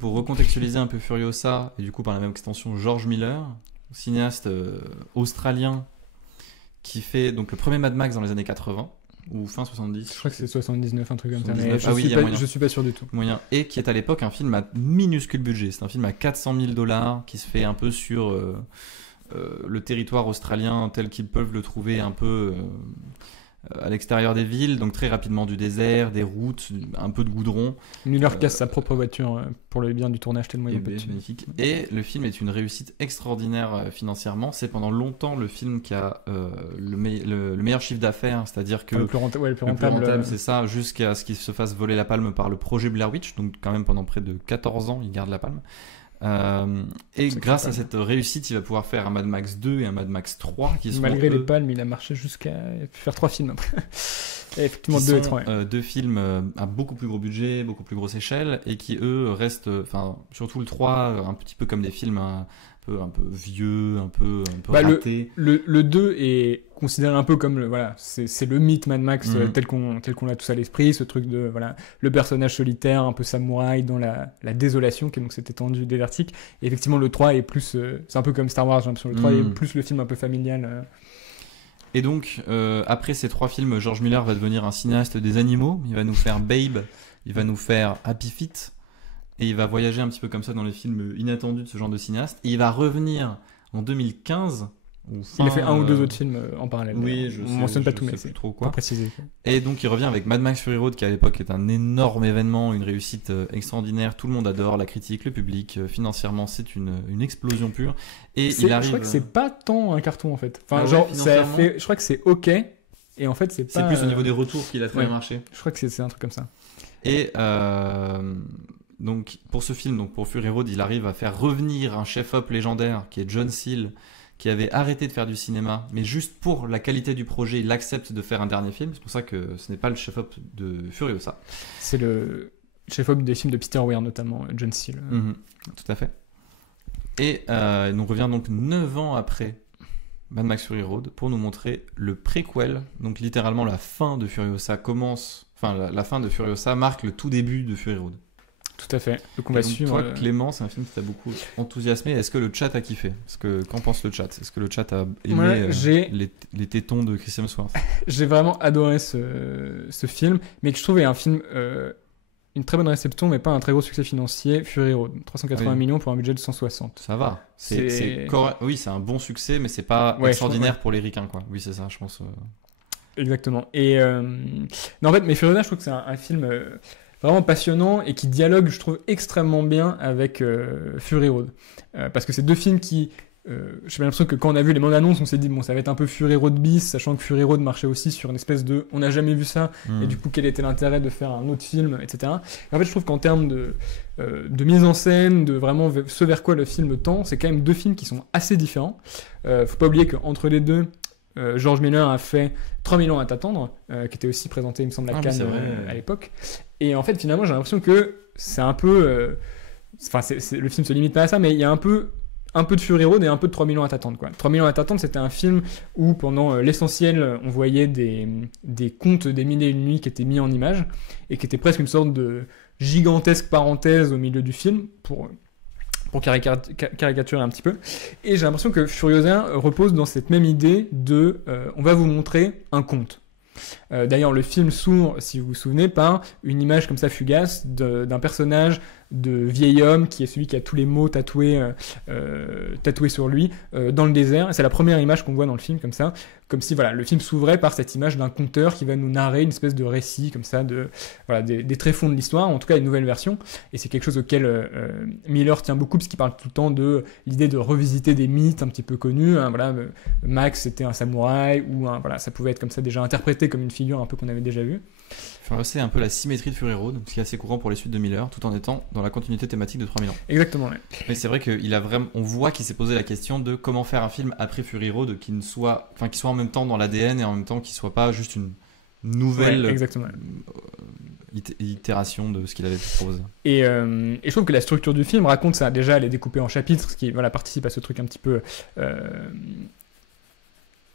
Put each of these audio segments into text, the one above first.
pour recontextualiser un peu Furiosa, et du coup par la même extension George Miller, cinéaste australien, qui fait donc le premier Mad Max dans les années 80, ou fin 70. Je crois que c'est 79, un truc comme ça, mais 79. je suis pas sûr du tout. Moyen. Et qui est à l'époque un film à minuscule budget. C'est un film à $400,000 qui se fait un peu sur le territoire australien tel qu'ils peuvent le trouver un peu à l'extérieur des villes, donc très rapidement du désert, des routes, un peu de goudron. Miller casse sa propre voiture pour le bien du tournage tellement il y a pas de thunes. Magnifique. Et le film est une réussite extraordinaire financièrement. C'est pendant longtemps le film qui a le meilleur chiffre d'affaires, c'est-à-dire que le plus rentable, c'est ça, jusqu'à ce qu'il se fasse voler la palme par le projet Blair Witch, donc quand même pendant près de 14 ans il garde la palme. Et grâce à cette réussite, il va pouvoir faire un Mad Max 2 et un Mad Max 3 qui sont malgré les palmes, il a marché jusqu'à faire 3 films après. Et effectivement 2 et 3. Deux films à beaucoup plus gros budget, beaucoup plus grosse échelle, et qui eux restent, enfin surtout le 3, un petit peu comme des films un peu vieux, un peu ratés. Le 2 est considéré un peu comme c'est le mythe Mad Max tel qu'on l'a tous à l'esprit, ce truc de le personnage solitaire, un peu samouraï dans la désolation, qui est donc cette étendue désertique. Et effectivement le 3 est plus c'est un peu comme Star Wars, j'ai l'impression. Le 3 est plus le film un peu familial. Et donc après ces 3 films, George Miller va devenir un cinéaste des animaux. Il va nous faire Babe, il va nous faire Happy Feet, et il va voyager un petit peu comme ça dans les films inattendus de ce genre de cinéaste. Et il va revenir en 2015. Il a fait un ou deux autres films en parallèle. Oui, je sais. On mentionne pas tout, mais c'est trop quoi. Pas précisé. Et donc il revient avec Mad Max Fury Road, qui à l'époque est un énorme événement, une réussite extraordinaire. Tout le monde adore, la critique, le public. Financièrement, c'est une explosion pure. Et il arrive. Je crois que c'est pas tant un carton en fait. Enfin, ça fait. Je crois que c'est ok. Et en fait, c'est pas. C'est plus au niveau des retours qu'il a très bien marché. Je crois que c'est un truc comme ça. Et donc pour ce film, donc pour Fury Road, il arrive à faire revenir un chef-op légendaire qui est John Seale, qui avait arrêté de faire du cinéma, mais juste pour la qualité du projet, il accepte de faire un dernier film. C'est pour ça que ce n'est pas le chef-op de Furiosa. C'est le chef-op des films de Peter Weir, notamment John Seale. Tout à fait. Et on revient donc 9 ans après Mad Max Fury Road pour nous montrer le préquel. Donc littéralement la fin de Furiosa commence... Enfin, la fin de Furiosa marque le tout début de Fury Road. Tout à fait. Donc on va suivre. Toi, Clément, c'est un film qui t'a beaucoup enthousiasmé. Est-ce que le chat a kiffé ? Qu'en pense le chat ? Est-ce que le chat a aimé les tétons de Chris Hemsworth ? J'ai vraiment adoré ce film, mais que je trouvais un film une très bonne réception, mais pas un très gros succès financier. Fury Road, 380 millions pour un budget de 160. Ça va. Oui, c'est un bon succès, mais c'est pas extraordinaire pour les ricains, quoi. Oui, c'est ça, je pense. Exactement. Et non, en fait, mais Fury Road, je trouve que c'est un film vraiment passionnant et qui dialogue, je trouve, extrêmement bien avec Fury Road. Parce que c'est deux films qui... j'ai l'impression que quand on a vu les bandes annonces, on s'est dit, bon, ça va être un peu Fury Road bis, sachant que Fury Road marchait aussi sur une espèce de... On n'a jamais vu ça, et du coup, quel était l'intérêt de faire un autre film, etc. Et en fait, je trouve qu'en termes de mise en scène, de vraiment ce vers quoi le film tend, c'est quand même deux films qui sont assez différents. Faut pas oublier qu'entre les deux, George Miller a fait 3 millions à t'attendre, qui était aussi présenté, il me semble, à Cannes à l'époque. Et en fait, finalement, j'ai l'impression que c'est un peu... Enfin, le film se limite pas à ça, mais il y a un peu de Fury Road et un peu de 3 millions à t'attendre, quoi. 3 millions à t'attendre, c'était un film où, pendant l'essentiel, on voyait des contes des mille et une nuits qui étaient mis en images, et qui étaient presque une sorte de gigantesque parenthèse au milieu du film, pour caricaturer un petit peu. Et j'ai l'impression que Furiosa repose dans cette même idée de on va vous montrer un conte. D'ailleurs, le film s'ouvre, si vous vous souvenez, par une image comme ça fugace d'un personnage de vieil homme qui est celui qui a tous les mots tatoués sur lui dans le désert. Et c'est la première image qu'on voit dans le film, comme ça, comme si le film s'ouvrait par cette image d'un conteur qui va nous narrer une espèce de récit comme ça des tréfonds de l'histoire, en tout cas une nouvelle version. Et c'est quelque chose auquel Miller tient beaucoup, parce qu'il parle tout le temps de l'idée de revisiter des mythes un petit peu connus. Max c'était un samouraï, ou ça pouvait être comme ça déjà interprété comme une figure un peu qu'on avait déjà vue. C'est un peu la symétrie de Fury Road, ce qui est assez courant pour les suites de Miller, tout en étant dans la continuité thématique de 3 millions. Exactement, ouais. Mais c'est vrai on voit qu'il s'est posé la question de comment faire un film après Fury Road qui soit en même temps dans l'ADN et en même temps qui soit pas juste une nouvelle itération de ce qu'il avait proposé. Et je trouve que la structure du film raconte ça. Déjà, elle est découpée en chapitres, ce qui participe à ce truc un petit peu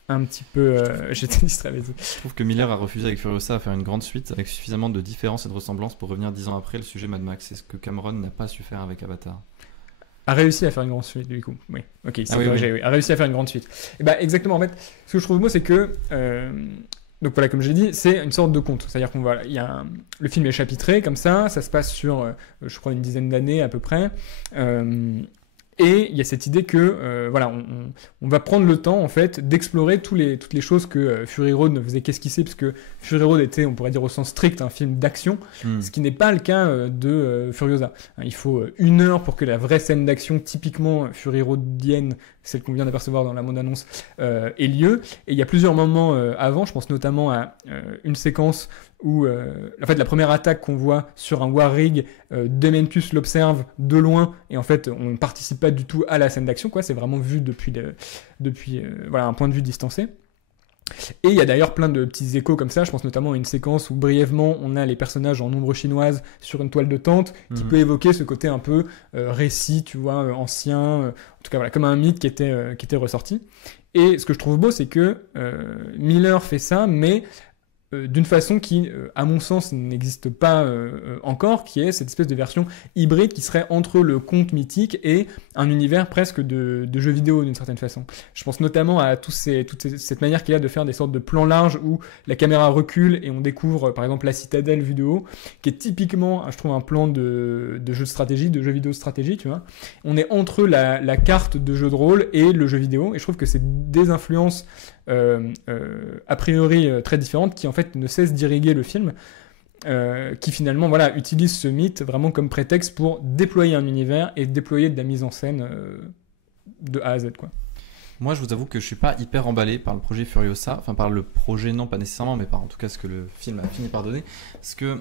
un petit peu... J'étais distrait, vas-y. Je trouve que Miller a refusé avec Furiosa à faire une grande suite avec suffisamment de différences et de ressemblances pour revenir 10 ans après le sujet Mad Max. C'est ce que Cameron n'a pas su faire avec Avatar. A réussi à faire une grande suite, du coup. Oui, ok, c'est oui, corrigé, oui. A réussi à faire une grande suite. Et bah, exactement, en fait, ce que je trouve beau, c'est que... donc voilà, comme j'ai dit, c'est une sorte de conte. C'est-à-dire qu'on va... Le film est chapitré, comme ça se passe sur, je crois, une dizaine d'années à peu près. Et il y a cette idée que voilà, on va prendre le temps en fait d'explorer toutes les choses que Fury Road ne faisait qu'esquisser, parce que Fury Road était, on pourrait dire au sens strict, un film d'action, ce qui n'est pas le cas de Furiosa. Il faut 1 heure pour que la vraie scène d'action, typiquement Fury Roadienne, celle qu'on vient d'apercevoir dans la bande-annonce, ait lieu. Et il y a plusieurs moments avant, je pense notamment à une séquence où en fait la première attaque qu'on voit sur un War Rig, Dementus l'observe de loin et en fait on ne participe pas du tout à la scène d'action, quoi. C'est vraiment vu depuis voilà, un point de vue distancé. Et il y a d'ailleurs plein de petits échos comme ça, je pense notamment à une séquence où brièvement on a les personnages en ombre chinoise sur une toile de tente qui peut évoquer ce côté un peu récit, tu vois, ancien, en tout cas voilà, comme un mythe qui était ressorti. Et ce que je trouve beau, c'est que Miller fait ça, mais d'une façon qui, à mon sens, n'existe pas encore, qui est cette espèce de version hybride qui serait entre le conte mythique et un univers presque de jeux vidéo d'une certaine façon. Je pense notamment à cette manière qu'il y a de faire des sortes de plans larges où la caméra recule et on découvre par exemple la citadelle vue de haut, qui est typiquement, je trouve, un plan de jeu de stratégie, de jeu vidéo de stratégie, tu vois. On est entre la carte de jeu de rôle et le jeu vidéo, et je trouve que c'est des influences a priori très différentes qui en fait ne cessent d'irriguer le film, qui finalement voilà, utilise ce mythe vraiment comme prétexte pour déployer un univers et déployer de la mise en scène de A à Z, quoi. Moi, je vous avoue que je suis pas hyper emballé par le projet Furiosa, enfin par le projet, non pas nécessairement, mais par en tout cas ce que le film a fini par donner, parce que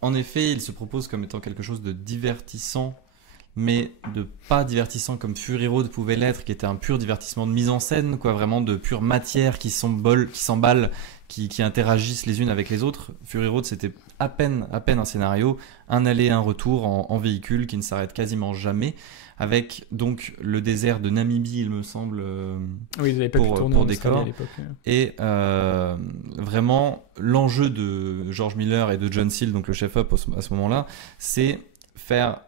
en effet il se propose comme étant quelque chose de divertissant, mais de pas divertissant comme Fury Road pouvait l'être, qui était un pur divertissement de mise en scène, quoi, vraiment de pure matière qui s'emballent, qui interagissent les unes avec les autres. Fury Road, c'était à peine un scénario, un aller, un retour en véhicule qui ne s'arrête quasiment jamais, avec donc le désert de Namibie, il me semble, oui, ils n'avaient pas pu tourner pour en Australie décor. à l'époque. Et vraiment, l'enjeu de George Miller et de John Seale, donc le chef-op à ce moment-là, c'est faire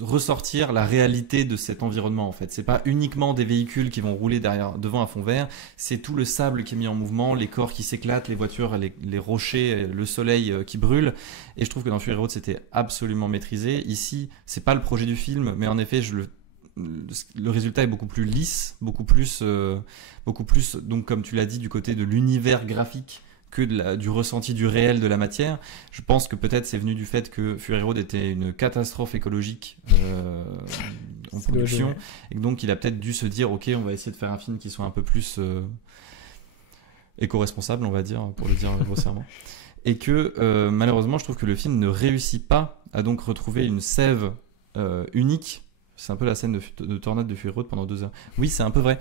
ressortir la réalité de cet environnement, en fait. C'est pas uniquement des véhicules qui vont rouler devant un fond vert, c'est tout le sable qui est mis en mouvement, les corps qui s'éclatent, les voitures, les rochers, le soleil qui brûle. Et je trouve que dans Fury Road, c'était absolument maîtrisé. Ici, c'est pas le projet du film, mais en effet, le résultat est beaucoup plus lisse, beaucoup plus, donc comme tu l'as dit, du côté de l'univers graphique que du ressenti du réel de la matière. Je pense que peut-être c'est venu du fait que Fury Road était une catastrophe écologique en production, et que donc il a peut-être dû se dire ok, on va essayer de faire un film qui soit un peu plus éco-responsable, on va dire, pour le dire grossièrement. Et que malheureusement je trouve que le film ne réussit pas à donc retrouver une sève unique. C'est un peu la scène de tornade de Fury Road pendant 2 heures. Oui, c'est un peu vrai.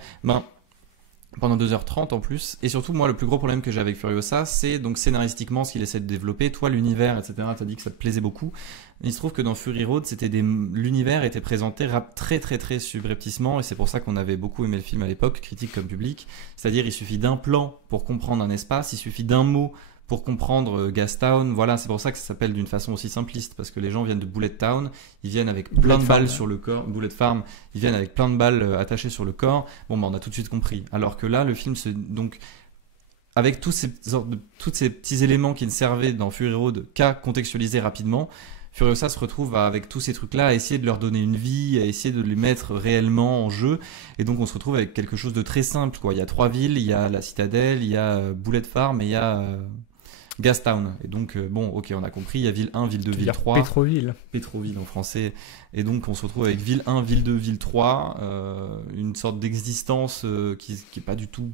Pendant 2h30 en plus. Et surtout, moi, le plus gros problème que j'ai avec Furiosa, c'est donc scénaristiquement ce qu'il essaie de développer. Toi, l'univers, etc., t'as dit que ça te plaisait beaucoup. Il se trouve que dans Fury Road, l'univers était présenté très, très, très subrepticement. Et c'est pour ça qu'on avait beaucoup aimé le film à l'époque, critique comme public. C'est-à-dire, il suffit d'un plan pour comprendre un espace. Il suffit d'un mot pour comprendre Gastown. Voilà, c'est pour ça que ça s'appelle d'une façon aussi simpliste, parce que les gens viennent de Bullet Town, ils viennent avec plein de balles sur le corps. Bullet Farm, ils viennent avec plein de balles attachées sur le corps. Bon, on a tout de suite compris. Alors que là, le film donc avec tous ces petits éléments qui ne servaient dans Fury Road qu'à contextualiser rapidement, Furiosa se retrouve avec tous ces trucs-là à essayer de leur donner une vie, à essayer de les mettre réellement en jeu. Et donc on se retrouve avec quelque chose de très simple, quoi. Il y a 3 villes, il y a la Citadelle, il y a Bullet Farm et il y a Gastown. Et donc, bon, ok, on a compris, il y a ville 1, ville 2, ville 3. Pétroville en français. Et donc, on se retrouve avec ville 1, ville 2, ville 3. Une sorte d'existence qui est pas du tout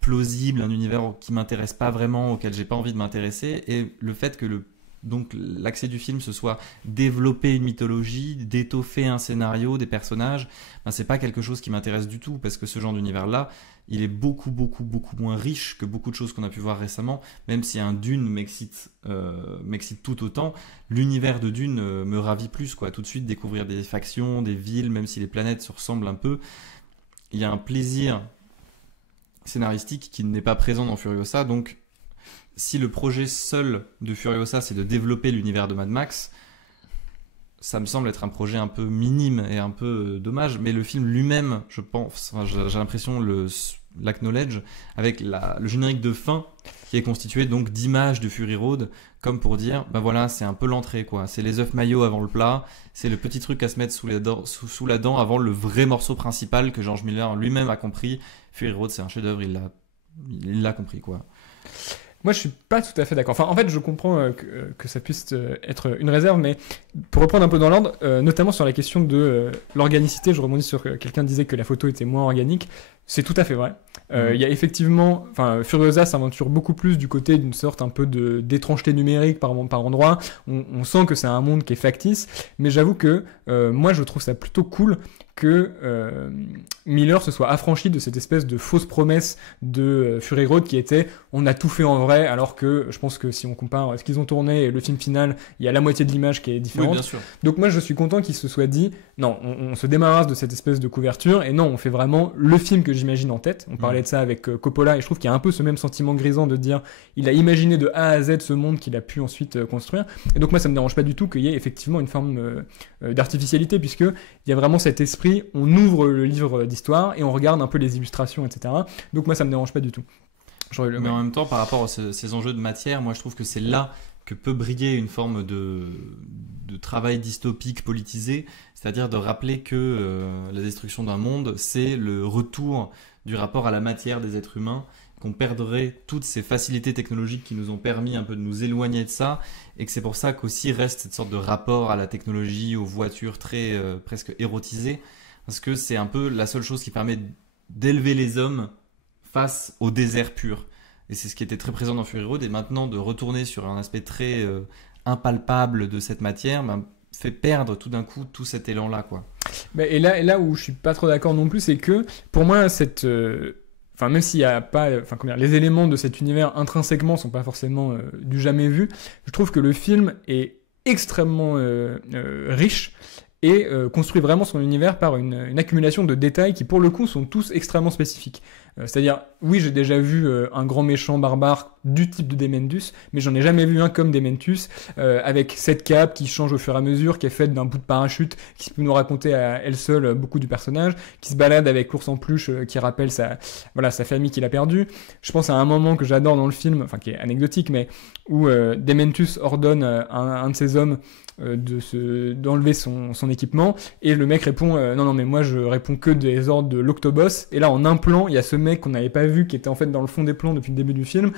plausible, un univers qui m'intéresse pas vraiment, auquel j'ai pas envie de m'intéresser. Et le fait que donc l'accès du film ce soit développer une mythologie, d'étoffer un scénario, des personnages, c'est pas quelque chose qui m'intéresse du tout, parce que ce genre d'univers là il est beaucoup moins riche que beaucoup de choses qu'on a pu voir récemment. Même si un Dune m'excite tout autant, l'univers de Dune me ravit plus, quoi. Tout de suite découvrir des factions, des villes, même si les planètes se ressemblent un peu, il y a un plaisir scénaristique qui n'est pas présent dans Furiosa. Donc, si le projet seul de Furiosa, c'est de développer l'univers de Mad Max, ça me semble être un projet un peu minime et un peu dommage. Mais le film lui-même, je pense, enfin, j'ai l'impression, l'acknowledge avec le générique de fin qui est constitué donc d'images de Fury Road, comme pour dire, ben voilà, c'est un peu l'entrée, quoi. C'est les œufs maillots avant le plat, c'est le petit truc à se mettre sous la dent avant le vrai morceau principal que George Miller lui-même a compris. Fury Road, c'est un chef-d'œuvre, il l'a compris, quoi. Moi, je suis pas tout à fait d'accord. Enfin, en fait, je comprends que ça puisse être une réserve, mais pour reprendre un peu dans l'ordre, notamment sur la question de l'organicité, je rebondis sur quelqu'un disait que la photo était moins organique. C'est tout à fait vrai. Il y a effectivement, enfin, Furiosa s'aventure beaucoup plus du côté d'une sorte un peu d'étrangeté numérique par endroit. On sent que c'est un monde qui est factice, mais j'avoue que moi, je trouve ça plutôt cool que Miller se soit affranchi de cette espèce de fausse promesse de Fury Road qui était on a tout fait en vrai, alors que je pense que si on compare ce qu'ils ont tourné et le film final, il y a la moitié de l'image qui est différente. Oui, bien sûr. Donc moi je suis content qu'il se soit dit non, on se débarrasse de cette espèce de couverture et non, on fait vraiment le film que j'imagine en tête. On parlait de ça avec Coppola et je trouve qu'il y a un peu ce même sentiment grisant de dire il a imaginé de A à Z ce monde qu'il a pu ensuite construire. Et donc moi ça me dérange pas du tout qu'il y ait effectivement une forme d'artificialité, puisque il y a vraiment cet esprit, on ouvre le livre d'histoire et on regarde un peu les illustrations, etc. Donc moi ça me dérange pas du tout. Mais en même temps, par rapport à ces enjeux de matière, moi je trouve que c'est là que peut briller une forme de travail dystopique politisé, c'est-à-dire de rappeler que la destruction d'un monde, c'est le retour du rapport à la matière des êtres humains, qu'on perdrait toutes ces facilités technologiques qui nous ont permis un peu de nous éloigner de ça, et que c'est pour ça qu'aussi reste cette sorte de rapport à la technologie, aux voitures très presque érotisées, parce que c'est un peu la seule chose qui permet d'élever les hommes face au désert pur. Et c'est ce qui était très présent dans Fury Road, et maintenant de retourner sur un aspect très impalpable de cette matière, fait perdre tout d'un coup tout cet élan-là, quoi. Et là où je suis pas trop d'accord non plus, c'est que pour moi cette enfin même s'il y a pas, enfin comment dire, les éléments de cet univers intrinsèquement sont pas forcément du jamais vu, je trouve que le film est extrêmement riche et construit vraiment son univers par une accumulation de détails qui pour le coup sont tous extrêmement spécifiques. C'est-à-dire, oui, j'ai déjà vu un grand méchant barbare du type de Dementus, mais j'en ai jamais vu un comme Dementus, avec cette cape qui change au fur et à mesure, qui est faite d'un bout de parachute, qui peut nous raconter à elle seule beaucoup du personnage, qui se balade avec l'ours en peluche qui rappelle sa famille qu'il a perdue. Je pense à un moment que j'adore dans le film, enfin qui est anecdotique, mais où Dementus ordonne à un de ses hommes d'enlever son équipement, et le mec répond non mais moi je réponds que des ordres de l'Octoboss, et là en un plan il y a ce mec qu'on n'avait pas vu, qui était en fait dans le fond des plans depuis le début du film,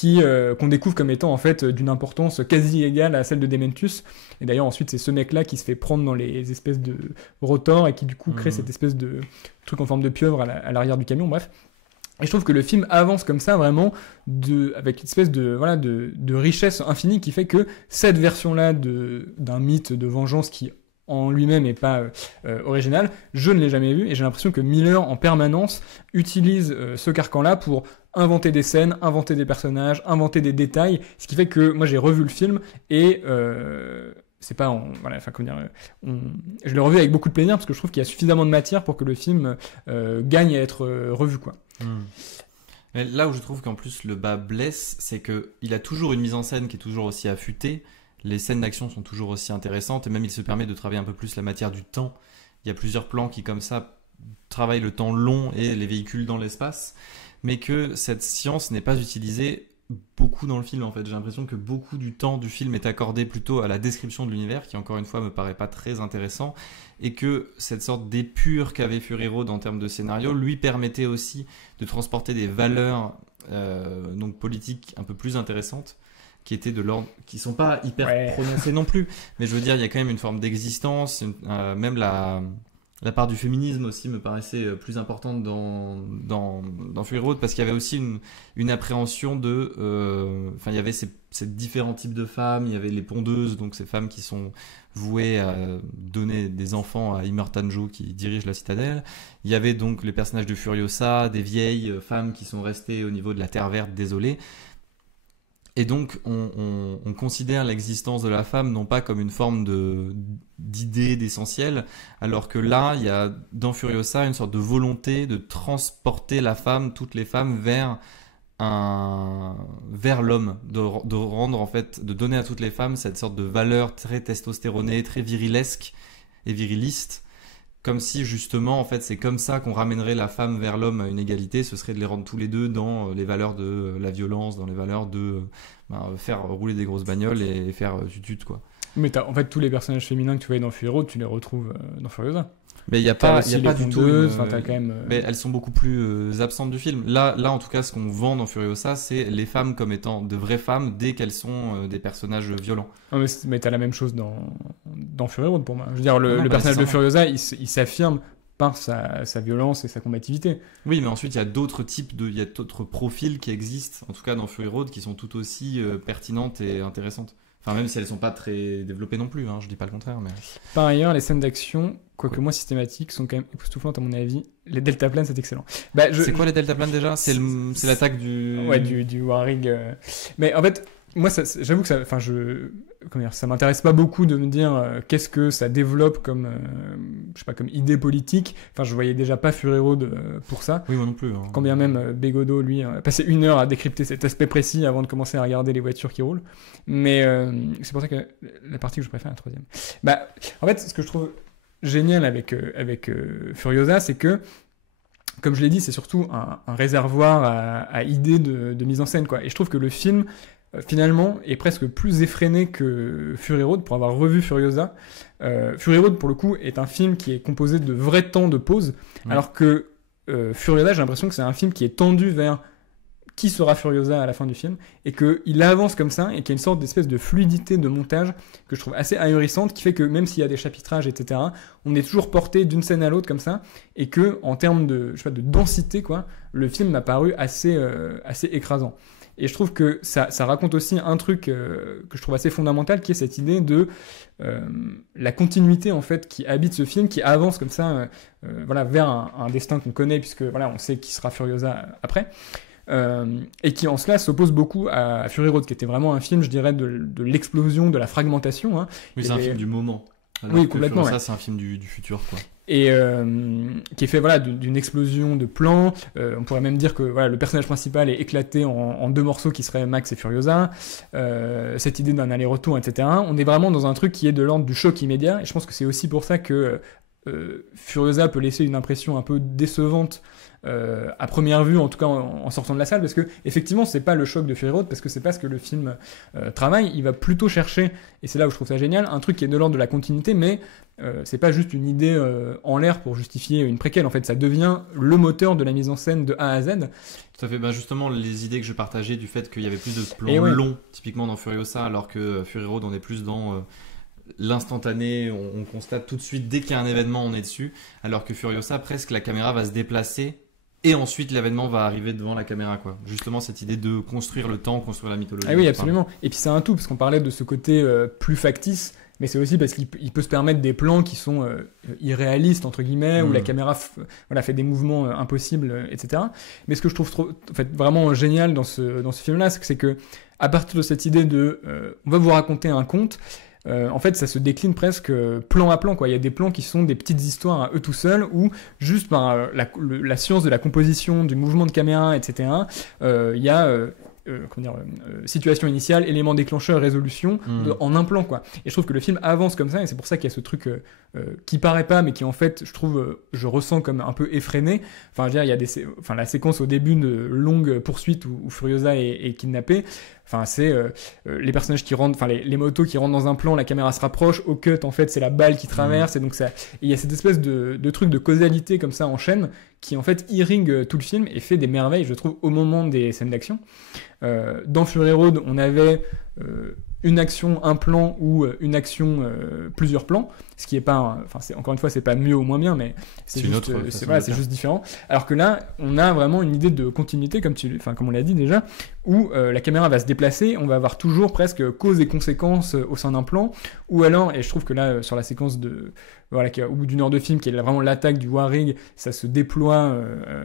qu'on découvre comme étant en fait d'une importance quasi égale à celle de Dementus, et d'ailleurs ensuite c'est ce mec là qui se fait prendre dans les espèces de rotors et qui du coup crée cette espèce de truc en forme de pieuvre à l'arrière du camion, bref. Et je trouve que le film avance comme ça vraiment avec une espèce de richesse infinie qui fait que cette version-là d'un mythe de vengeance qui en lui-même n'est pas original, je ne l'ai jamais vu, et j'ai l'impression que Miller en permanence utilise ce carcan-là pour inventer des scènes, inventer des personnages, inventer des détails, ce qui fait que moi j'ai revu le film et c'est pas je l'ai revu avec beaucoup de plaisir parce que je trouve qu'il y a suffisamment de matière pour que le film gagne à être revu, quoi. Mais là où je trouve qu'en plus le bas blesse, c'est que il a toujours une mise en scène qui est toujours aussi affûtée. Les scènes d'action sont toujours aussi intéressantes, et même il se permet de travailler un peu plus la matière du temps. Il y a plusieurs plans qui comme ça travaillent le temps long et les véhicules dans l'espace, mais que cette science n'est pas utilisée beaucoup dans le film en fait. J'ai l'impression que beaucoup du temps du film est accordé plutôt à la description de l'univers, qui encore une fois me paraît pas très intéressant, et que cette sorte d'épure qu'avait Fury Road en termes de scénario lui permettait aussi de transporter des valeurs donc politiques un peu plus intéressantes, qui étaient de l'ordre, qui sont pas hyper prononcées non plus, mais je veux dire il y a quand même une forme d'existence, même la part du féminisme aussi me paraissait plus importante dans Fury Road, parce qu'il y avait aussi une appréhension enfin il y avait ces différents types de femmes. Il y avait les pondeuses, donc ces femmes qui sont vouées à donner des enfants à Immert Tanjo qui dirige la citadelle. Il y avait donc les personnages de Furiosa, des vieilles femmes qui sont restées au niveau de la Terre Verte désolées. Et donc, on considère l'existence de la femme non pas comme une forme d'idée, d'essentiel, alors que là, il y a dans Furiosa une sorte de volonté de transporter la femme, toutes les femmes, vers l'homme, de rendre en fait, de donner à toutes les femmes cette sorte de valeur très testostéronée, très virilesque et viriliste. Comme si justement, en fait, c'est comme ça qu'on ramènerait la femme vers l'homme à une égalité, ce serait de les rendre tous les deux dans les valeurs de la violence, dans les valeurs de faire rouler des grosses bagnoles et faire tutut, quoi. Mais t'as, en fait, tous les personnages féminins que tu voyais dans Fury Road, tu les retrouves dans Furiosa. Mais il n'y a T'as pas, aussi y a les pas du tout. pondeuses, enfin, t'as quand même. Mais elles sont beaucoup plus absentes du film. Là, en tout cas, ce qu'on vend dans Furiosa, c'est les femmes comme étant de vraies femmes dès qu'elles sont des personnages violents. Non, mais t'as la même chose dans Fury Road pour moi. Je veux dire, Non, le personnage de nécessairement. Furiosa, il s'affirme par sa violence et sa combativité. Oui, mais ensuite, il y a d'autres il y a d'autres profils qui existent, en tout cas dans Fury Road, qui sont tout aussi pertinentes et intéressantes. Enfin, même si elles sont pas très développées non plus, hein, je dis pas le contraire, mais... Par ailleurs, les scènes d'action, quoique moins systématiques, sont quand même époustouflantes à mon avis. Les deltaplanes, c'est excellent. Bah, C'est quoi les deltaplanes déjà? C'est l'attaque du... Ouais, du Warrig. Mais en fait, moi, j'avoue que ça, enfin, comment dire, ça m'intéresse pas beaucoup de me dire qu'est-ce que ça développe comme, je sais pas, comme idée politique. Enfin, je voyais déjà pas Fury Road pour ça. Oui, moi non plus. Hein. Quand bien même Bégodeau, lui, a passé 1 heure à décrypter cet aspect précis avant de commencer à regarder les voitures qui roulent. Mais c'est pour ça que la partie que je préfère, la troisième. Bah, en fait, ce que je trouve génial avec Furiosa, c'est que, comme je l'ai dit, c'est surtout un réservoir à idées de mise en scène, quoi. Et je trouve que le film, finalement, est presque plus effréné que Fury Road, pour avoir revu Furiosa. Fury Road, pour le coup, est un film qui est composé de vrais temps de pause, alors que Furiosa, j'ai l'impression que c'est un film qui est tendu vers qui sera Furiosa à la fin du film, et qu'il avance comme ça, et qu'il y a une sorte d'espèce de fluidité de montage que je trouve assez ahurissante, qui fait que même s'il y a des chapitrages, etc., on est toujours porté d'une scène à l'autre comme ça, et que en termes de, je sais pas, de densité, quoi, le film m'a paru assez écrasant. Et je trouve que ça raconte aussi un truc que je trouve assez fondamental, qui est cette idée de la continuité en fait qui habite ce film, qui avance comme ça, voilà, vers un destin qu'on connaît, puisque voilà, on sait qui sera Furiosa après. Et qui en cela s'oppose beaucoup à Fury Road, qui était vraiment un film, je dirais, de l'explosion, de la fragmentation. Hein. Oui, c'est un film du moment. Oui, complètement. Ça, c'est un film du futur, quoi. Et qui est fait voilà, d'une explosion de plans. On pourrait même dire que voilà, le personnage principal est éclaté en 2 morceaux qui seraient Max et Furiosa. Cette idée d'un aller-retour, etc. On est vraiment dans un truc qui est de l'ordre du choc immédiat. Et je pense que c'est aussi pour ça que Furiosa peut laisser une impression un peu décevante à première vue, en tout cas en sortant de la salle, parce que effectivement c'est pas le choc de Fury Road, parce que c'est pas ce que le film travaille. Il va plutôt chercher, et c'est là où je trouve ça génial, un truc qui est de l'ordre de la continuité, mais c'est pas juste une idée en l'air pour justifier une préquelle. En fait, ça devient le moteur de la mise en scène de A à Z. Tout à fait. Ben justement, les idées que je partageais du fait qu'il y avait plus de plans longs, typiquement dans Furiosa, alors que Fury Road, on est plus dans l'instantané, on constate tout de suite, dès qu'il y a un événement, on est dessus, alors que Furiosa, presque la caméra va se déplacer et ensuite l'événement va arriver devant la caméra, quoi. Justement, cette idée de construire le temps, construire la mythologie. Ah oui, absolument. Et puis c'est un tout, parce qu'on parlait de ce côté plus factice, mais c'est aussi parce qu'il peut se permettre des plans qui sont irréalistes, entre guillemets, où la caméra voilà, fait des mouvements impossibles, etc. Mais ce que je trouve en fait, vraiment génial dans ce film-là, c'est que à partir de cette idée de on va vous raconter un conte, en fait, ça se décline presque plan à plan, quoi. Il y a des plans qui sont des petites histoires à eux tout seuls, où juste par la science de la composition, du mouvement de caméra, etc., il y a situation initiale, élément déclencheur, résolution, en un plan, quoi. Et je trouve que le film avance comme ça, et c'est pour ça qu'il y a ce truc qui paraît pas, mais qui en fait, je trouve, je ressens comme un peu effréné. Enfin, je veux dire, il y a la séquence au début de longue poursuite où Furiosa est kidnappée. Enfin, c'est les personnages qui rentrent, enfin les motos qui rentrent dans un plan, la caméra se rapproche, au cut, en fait, c'est la balle qui traverse, et donc ça, il y a cette espèce de truc de causalité comme ça en chaîne, qui en fait irrigue tout le film et fait des merveilles, je trouve, au moment des scènes d'action. Dans Fury Road, on avait une action, un plan ou une action, plusieurs plans, ce qui est pas, encore une fois, c'est pas mieux ou moins bien, mais c'est juste, c'est juste différent. Alors que là, on a vraiment une idée de continuité, comme on l'a dit déjà, où la caméra va se déplacer, on va avoir toujours presque cause et conséquences au sein d'un plan, ou alors, et je trouve que là, sur la séquence au bout d'une heure de film, qui est vraiment l'attaque du Warrig, ça se déploie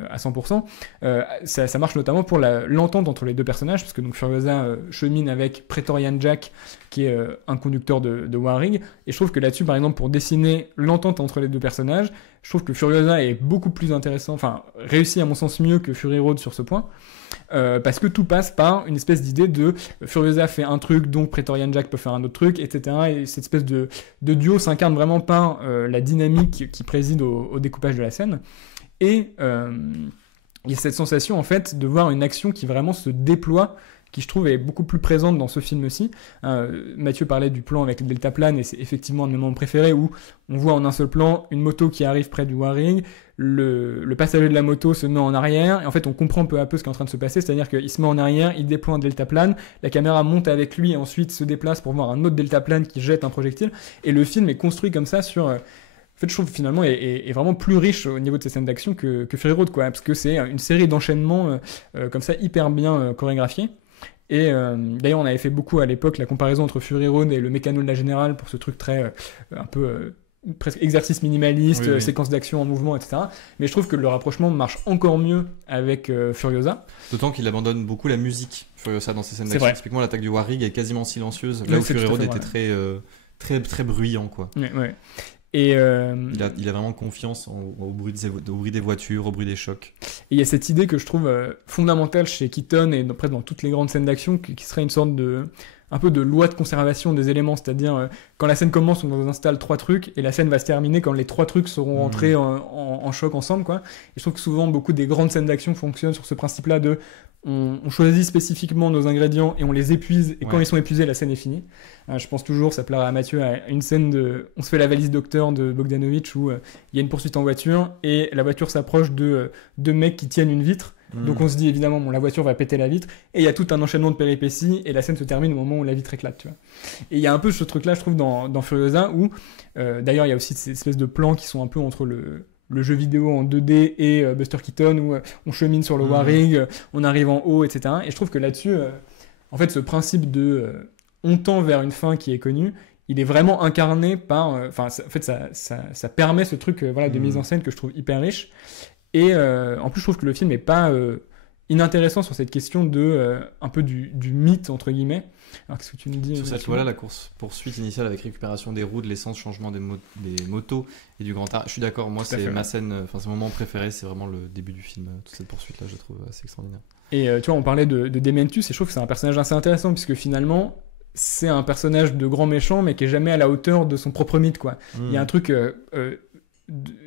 à 100%. Ça marche notamment pour l'entente entre les deux personnages, parce que donc Furiosa chemine avec Praetorian Jack, qui est un conducteur de Warrig, et je trouve que là-dessus, par exemple, pour dessiner l'entente entre les deux personnages, je trouve que Furiosa est beaucoup plus intéressant, réussit à mon sens mieux que Fury Road sur ce point, parce que tout passe par une espèce d'idée de Furiosa fait un truc, donc Praetorian Jack peut faire un autre truc, etc. Et cette espèce de duo s'incarne vraiment par la dynamique qui préside au découpage de la scène. Et il y a cette sensation, en fait, de voir une action qui vraiment se déploie, qui je trouve est beaucoup plus présente dans ce film-ci. Mathieu parlait du plan avec le deltaplane, et c'est effectivement un de mes moments préférés, où on voit en un seul plan une moto qui arrive près du Warrig, le passager de la moto se met en arrière, et en fait on comprend peu à peu ce qui est en train de se passer, c'est-à-dire qu'il se met en arrière, il déploie un deltaplane, la caméra monte avec lui et ensuite se déplace pour voir un autre deltaplane qui jette un projectile, et le film est construit comme ça sur... En fait, je trouve finalement est vraiment plus riche au niveau de ces scènes d'action que Fury Road, quoi, parce que c'est une série d'enchaînements comme ça hyper bien chorégraphiés. Et d'ailleurs, on avait fait beaucoup à l'époque la comparaison entre Fury Road et le Mécano de la Générale pour ce truc très un peu presque exercice minimaliste, oui. séquence d'action en mouvement, etc. Mais je trouve que le rapprochement marche encore mieux avec Furiosa. D'autant qu'il abandonne beaucoup la musique, Furiosa, dans ses scènes d'action. Typiquement, l'attaque du Warrig est quasiment silencieuse, là où Fury Road était très bruyant, quoi. Ouais. Et il a vraiment confiance au bruit des voitures, au bruit des chocs. Et il y a cette idée que je trouve fondamentale chez Keaton et presque dans toutes les grandes scènes d'action, qui serait une sorte un peu de loi de conservation des éléments, c'est-à-dire quand la scène commence, on nous installe 3 trucs et la scène va se terminer quand les 3 trucs seront entrés en choc ensemble, quoi. Et je trouve que souvent beaucoup des grandes scènes d'action fonctionnent sur ce principe-là de on choisit spécifiquement nos ingrédients et on les épuise, et quand ils sont épuisés, la scène est finie. Je pense toujours, ça plaira à Mathieu, à une scène on se fait la valise docteur de Bogdanovich où il y a une poursuite en voiture et la voiture s'approche de deux mecs qui tiennent une vitre. Donc on se dit évidemment, la voiture va péter la vitre, et il y a tout un enchaînement de péripéties, et la scène se termine au moment où la vitre éclate, tu vois. Et il y a un peu ce truc-là, je trouve, dans Furiosa, où d'ailleurs il y a aussi ces espèces de plans qui sont un peu entre le jeu vidéo en 2D et Buster Keaton, où on chemine sur le Warrig, on arrive en haut, etc. Et je trouve que là-dessus, en fait, ce principe on tend vers une fin qui est connue, il est vraiment incarné par... en fait, ça permet ce truc de mise en scène que je trouve hyper riche. Et en plus, je trouve que le film n'est pas inintéressant sur cette question un peu du mythe, entre guillemets. Alors, qu'est-ce que tu nous dis sur cette loi-là, la course-poursuite initiale avec récupération des roues, de l'essence, changement des motos et du grand art. Je suis d'accord, moi, c'est ma scène, c'est mon moment préféré, c'est vraiment le début du film. Toute cette poursuite-là, je la trouve assez extraordinaire. Et tu vois, on parlait de Dementus, et je trouve que c'est un personnage assez intéressant, puisque finalement, c'est un personnage de grand méchant, mais qui est jamais à la hauteur de son propre mythe, quoi. Il y a un truc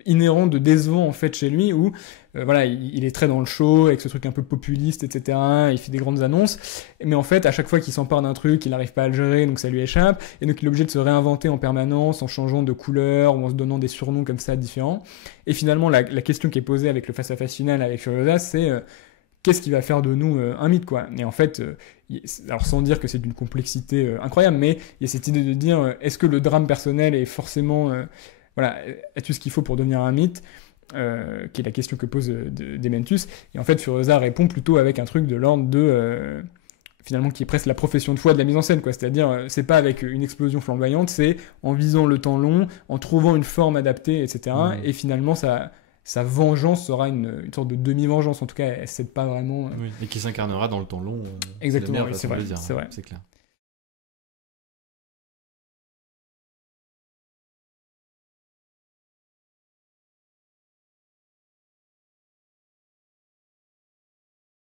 inhérent de décevant en fait chez lui, où il est très dans le show avec ce truc un peu populiste, etc. Il fait des grandes annonces, mais en fait à chaque fois qu'il s'empare d'un truc, il n'arrive pas à le gérer, donc ça lui échappe, et donc il est obligé de se réinventer en permanence en changeant de couleur ou en se donnant des surnoms comme ça différents. Et finalement la question qui est posée avec le face-à-face final avec Furiosa, c'est qu'est-ce qui va faire de nous un mythe, quoi. Et en fait, alors sans dire que c'est d'une complexité incroyable, mais il y a cette idée de dire est-ce que le drame personnel est forcément as-tu ce qu'il faut pour devenir un mythe, qui est la question que pose Dementus. Et en fait, Furiosa répond plutôt avec un truc de l'ordre de finalement qui est presque la profession de foi de la mise en scène, quoi. C'est-à-dire, c'est pas avec une explosion flamboyante, c'est en visant le temps long, en trouvant une forme adaptée, etc. Et finalement, sa vengeance sera une sorte de demi-vengeance. En tout cas, elle cède pas vraiment. Oui, et qui s'incarnera dans le temps long. Exactement, c'est c'est vrai. C'est clair.